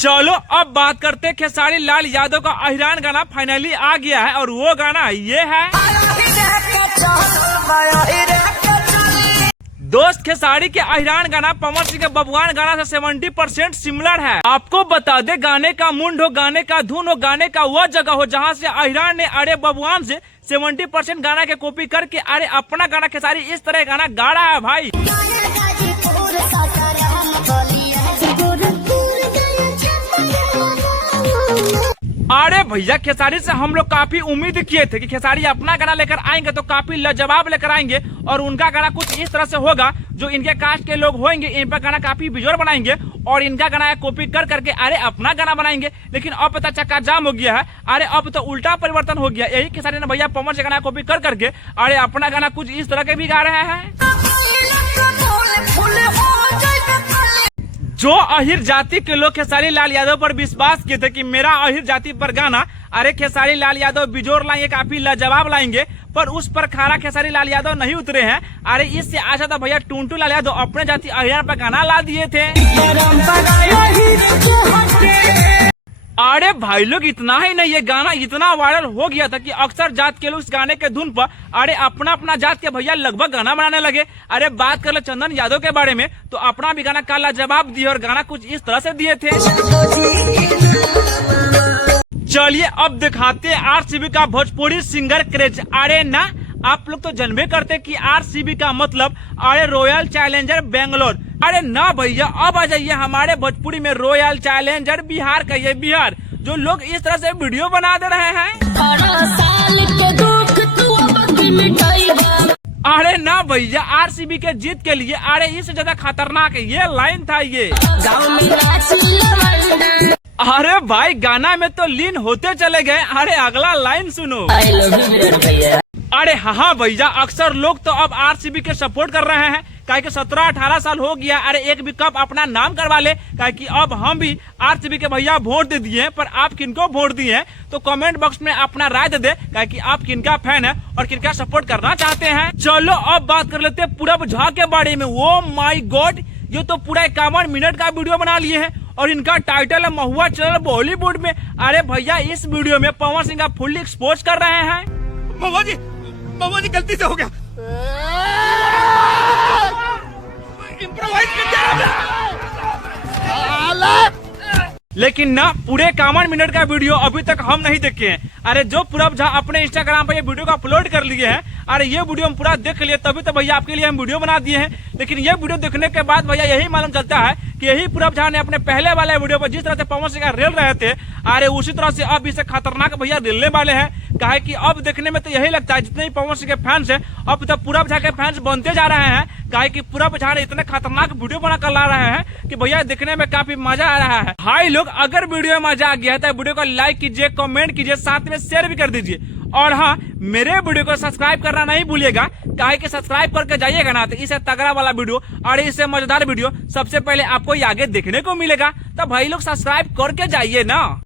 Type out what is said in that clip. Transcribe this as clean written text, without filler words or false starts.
चलो अब बात करते हैं खेसारी लाल यादव का अहिरान गाना फाइनली आ गया है और वो गाना ये है। दोस्त खेसारी के अहिरान गाना पवन सिंह के बबुआन गाना से 70% सिमिलर है। आपको बता दे गाने का मुंड हो, गाने का धुन हो, गाने का वह जगह हो जहां से अहिरान ने अरे बबुआन से 70% गाना के कॉपी करके अरे अपना गाना खेसारी इस तरह गाना गा रहा है भाई। अरे भैया खेसारी से हम लोग काफी उम्मीद किए थे कि खेसारी अपना गाना लेकर आएंगे तो काफी लाजवाब लेकर आएंगे और उनका गाना कुछ इस तरह से होगा जो इनके कास्ट के लोग होंगे इन पर गाना काफी बिजोर बनाएंगे और इनका गाना कॉपी कर करके अरे अपना गाना बनाएंगे। लेकिन अब पता चक्का जाम हो गया है, अरे अब तो उल्टा परिवर्तन हो गया। यही खेसारी ने भैया पवन से गाना कॉपी कर करके अरे अपना गाना कुछ इस तरह के भी गा रहे हैं। जो अहिर जाति के लोग खेसारी लाल यादव पर विश्वास किए थे कि मेरा अहिर जाति पर गाना अरे खेसारी लाल यादव बिजोर लाएंगे, काफी लाजवाब लाएंगे, पर उस पर खारा खेसारी लाल यादव नहीं उतरे हैं। अरे इससे आशा था भैया टुनटू लाल यादव अपने जाति अहिर पर गाना ला दिए थे। अरे भाई लोग इतना ही नहीं, ये गाना इतना वायरल हो गया था कि अक्सर जात के लोग इस गाने के धुन पर अरे अपना अपना जात के भैया लगभग गाना बनाने लगे। अरे बात कर ले चंदन यादव के बारे में तो अपना भी गाना काला जवाब दिए और गाना कुछ इस तरह से दिए थे। चलिए अब दिखाते हैं आरसीबी का भोजपुरी सिंगर क्रेज। अरे ना आप लोग तो जानबे करते कि आरसीबी का मतलब अरे रॉयल चैलेंजर बेंगलोर। अरे ना भैया अब आ जाइए हमारे भोजपुरी में रॉयल चैलेंजर बिहार का ये बिहार, जो लोग इस तरह से वीडियो बना दे रहे हैं। अरे ना भैया आरसीबी के जीत के लिए अरे इससे ज्यादा खतरनाक ये लाइन था ये। अरे भाई गाना में तो लीन होते चले गए। अरे अगला लाइन सुनो। अरे हाँ भैया अक्सर लोग तो अब आरसीबी के सपोर्ट कर रहे हैं काहे कि 17-18 साल हो गया, अरे एक भी कप अपना नाम करवा ले। काहे कि अब हम भी आरसीबी के भैया वोट दे दिए हैं, पर आप किनको वोट दिए हैं तो कमेंट बॉक्स में अपना राय दे दे काहे कि आप किनका फैन है और किनका सपोर्ट करना चाहते हैं। चलो अब बात कर लेते हैं पूरब झा के बारे में। वो माई गॉड, ये तो पूरा 51 मिनट का वीडियो बना लिए हैं और इनका टाइटल है महुआ चल बॉलीवुड में। अरे भैया इस वीडियो में पवन सिंह का फुल्ली एक्सपोज कर रहे हैं। महुआ जी गलती से हो गया, इम्प्रोवाइज कर दिया। लेकिन ना पूरे 51 मिनट का वीडियो अभी तक हम नहीं देखे हैं। अरे जो पूरब झा अपने इंस्टाग्राम पर ये वीडियो को अपलोड कर लिए हैं, अरे ये वीडियो हम पूरा देख लिए तभी तो भैया आपके लिए हम वीडियो बना दिए हैं। लेकिन ये वीडियो देखने के बाद भैया यही मालूम चलता है कि यही पूरब झा ने अपने पहले वाले वीडियो पर जिस तरह से पवन सिंह रेल रहे थे अरे उसी तरह से अब इसे खतरनाक भैया रेलने वाले हैं। काहे कि अब देखने में तो यही लगता है जितने भी पवन सिंह के फैंस हैं अब तो पूरब झा के फैंस बनते जा रहे हैं। काहे कि पूरब झा ने इतने खतरनाक वीडियो बना कर ला रहे हैं कि भैया देखने में काफी मजा आ रहा है। भाई लोग अगर वीडियो में मजा आ गया है तो वीडियो को लाइक कीजिए, कमेंट कीजिए, साथ में शेयर भी कर दीजिए। और हाँ मेरे वीडियो को सब्सक्राइब करना नहीं भूलिएगा, काहे कि सब्सक्राइब करके जाइएगा ना तो इसे तगड़ा वाला वीडियो और इससे मजेदार वीडियो सबसे पहले आपको आगे देखने को मिलेगा। तो भाई लोग सब्सक्राइब करके जाइए ना।